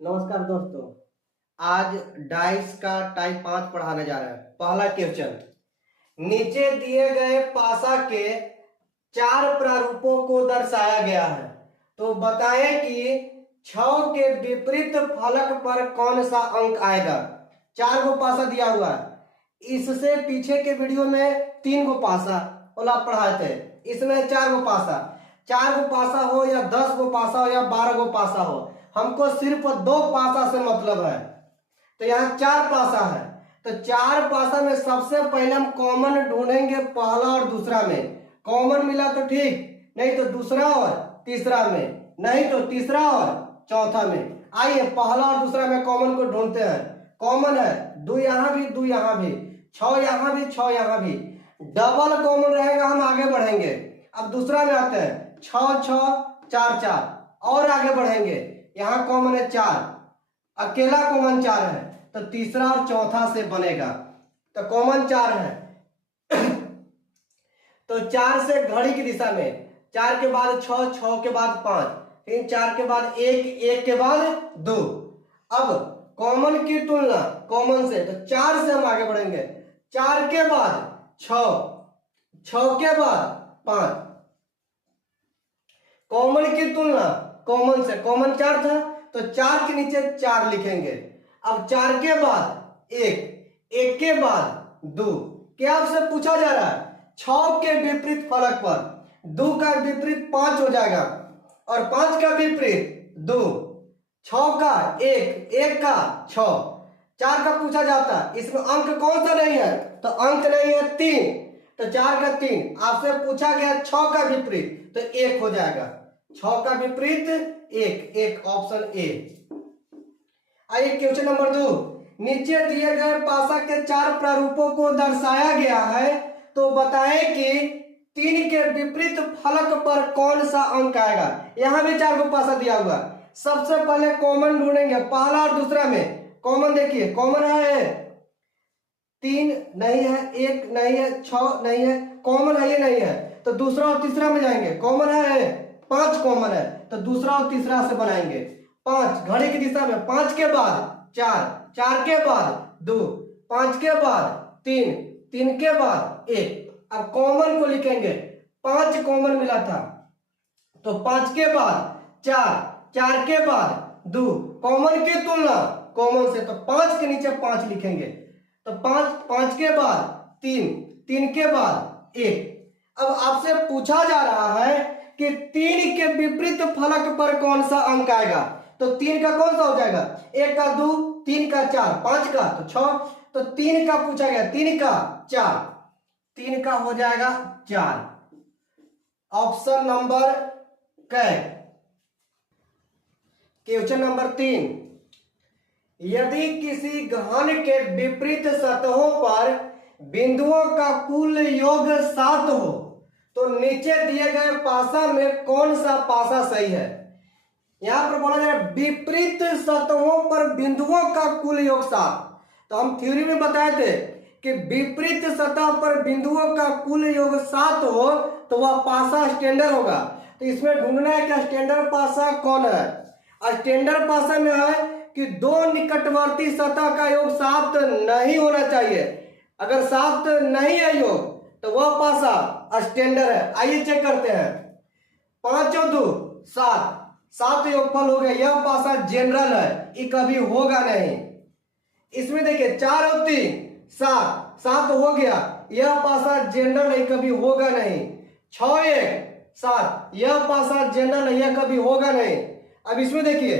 नमस्कार दोस्तों, आज डाइस का टाइप 5 पढ़ाने जा रहे हैं। पहला क्वेश्चन, नीचे दिए गए पासा के 4 प्रारूपों को दर्शाया गया है, तो बताएं कि 6 के विपरीत फलक पर कौन सा अंक आएगा। 4 गो पासा दिया हुआ है। इससे पीछे के वीडियो में 3 गो पासा वाला पढ़ाए थे, इसमें 4 गो पासा। 4 गो पासा हो या 10 गो पासा हो या 12 गो पासा हो, हमको सिर्फ 2 पासा से मतलब है। तो यहाँ 4 पासा है, तो 4 पासा में सबसे पहले हम कॉमन ढूंढेंगे पहला और दूसरा में। कॉमन मिला तो ठीक, नहीं तो दूसरा और तीसरा में, नहीं तो तीसरा और चौथा में। आइए पहला और दूसरा में कॉमन को ढूंढते हैं। कॉमन है 2 यहाँ भी, 2 यहाँ भी, 6 यहाँ भी, 6 यहाँ भी। डबल कॉमन रहेगा, हम आगे बढ़ेंगे। अब दूसरा में आते हैं, 6 6 4 4 और आगे बढ़ेंगे। यहाँ कॉमन है 4, अकेला कॉमन 4 है, तो तीसरा और चौथा से बनेगा। तो कॉमन 4 है तो 4 से घड़ी की दिशा में, 4 के बाद 6, 6 के बाद 5, फिर 4 के बाद 1, 1 के बाद 2। अब कॉमन की तुलना कॉमन से, तो 4 से हम आगे बढ़ेंगे। 4 के बाद 6, 6 के बाद 5। कॉमन की तुलना कॉमन से, कॉमन 4 था तो 4 के नीचे 4 लिखेंगे। अब 4 के बाद 1, 1 के बाद 2। क्या आपसे पूछा जा रहा है? 6 के विपरीत फलक पर 2 का विपरीत 5 हो जाएगा, और 5 का विपरीत 2, 6 का 1, 1 का 6, 4 का पूछा जाता है। इसमें अंक कौन सा नहीं है? तो अंक नहीं है 3, तो 4 का 3। आपसे पूछा गया 6 का विपरीत, तो 1 हो जाएगा। 6 का विपरीत 1, 1 ऑप्शन ए। आइए क्वेश्चन नंबर 2, नीचे दिए गए पासा के 4 प्रारूपों को दर्शाया गया है, तो बताएं कि 3 के विपरीत फलक पर कौन सा अंक आएगा। यहां भी 4 को पासा दिया हुआ। सबसे पहले कॉमन ढूंढेंगे पहला और दूसरा में। कॉमन देखिए, कॉमन है 3 नहीं है, 1 नहीं है, 6 नहीं है, कॉमन है ये नहीं है, तो दूसरा और तीसरा में जाएंगे। कॉमन है 5 कॉमन है, तो दूसरा और तीसरा से बनाएंगे। 5 घड़ी की दिशा में, 5 के बाद 4, 4 के बाद 2, 5 के बाद 3, 3 के बाद 1। अब कॉमन को लिखेंगे, 5 कॉमन मिला था, तो 5 के बाद 4, 4 के बाद 2। कॉमन की तुलना कॉमन से, तो 5 के नीचे 5 लिखेंगे। तो 5 के बाद 3, 3 के बाद 1। अब आपसे पूछा जा रहा है कि 3 के विपरीत फलक पर कौन सा अंक आएगा। तो 3 का कौन सा हो जाएगा? 1 का 2, 3 का 4, 5 का तो 6, तो 3 का पूछा गया, 3 का 4, 3 का हो जाएगा 4। ऑप्शन नंबर कै। क्वेश्चन नंबर 3, यदि किसी घन के विपरीत सतहों पर बिंदुओं का कुल योग 7 हो, तो नीचे दिए गए पासा में कौन सा पासा सही है। यहां पर बोला जाए विपरीत सतहों पर बिंदुओं का कुल योग 7। तो हम थ्योरी में बताए थे कि विपरीत सतह पर बिंदुओं का कुल योग 7 हो तो वह पासा स्टैंडर्ड होगा। तो इसमें ढूंढना है कि स्टैंडर्ड पासा कौन है। स्टैंडर्ड पासा में है कि 2 निकटवर्ती सतह का योग 7 नहीं होना चाहिए। अगर 7 नहीं है योग, तो वह पासा स्टैंडर्ड है। आइए चेक करते हैं। 5 और 2 7, 7 योगफल हो गया, यह पासा जनरल है, ये कभी होगा नहीं। इसमें देखिए 4 और 3 7, 7 हो गया, यह पासा जनरल है, कभी होगा नहीं। 6 1 7, यह पासा जनरल है, यह कभी होगा नहीं। अब इसमें देखिए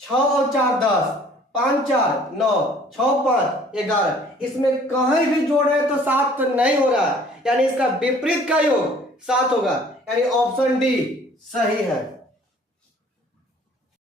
6 और 4 10, 5 4 9, 6 5 11, इसमें कहीं भी जोड़ रहे तो 7 तो नहीं हो रहा है, यानी इसका विपरीत का योग 7 होगा, यानी ऑप्शन डी सही है।